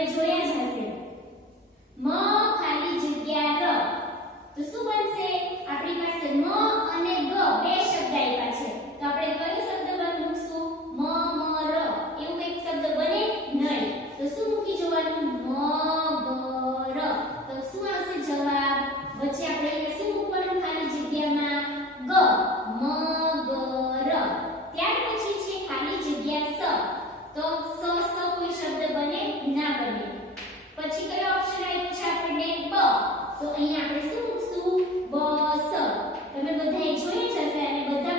તમે જોયા જ હશે મ ખાલી જગ્યા ર તો શું બનશે આપણી પાસે મ અને ગ બે શબ્દ આપ્યા છે તો આપણે કયો શબ્દ મૂકશું મ ર એવું એક શબ્દ બને નહીં તો શું મૂકી જોવાનું મ ગ ર તો શું આવશે જવાબ વચ્ચે આપણે અહીંયા શું મૂકવાનું ખાલી જગ્યામાં ગ મ ગ ર ત્યાર પછી છે ખાલી જગ્યા સ તો સ કોઈ શબ્દ બને ના બને પછી કયો ઓપ્શન આપ્યો છે આપણને બ તો અહીંયા આપણે શું મૂકશું બસ તમે બધાએ જોઈ જ હશે અને બધા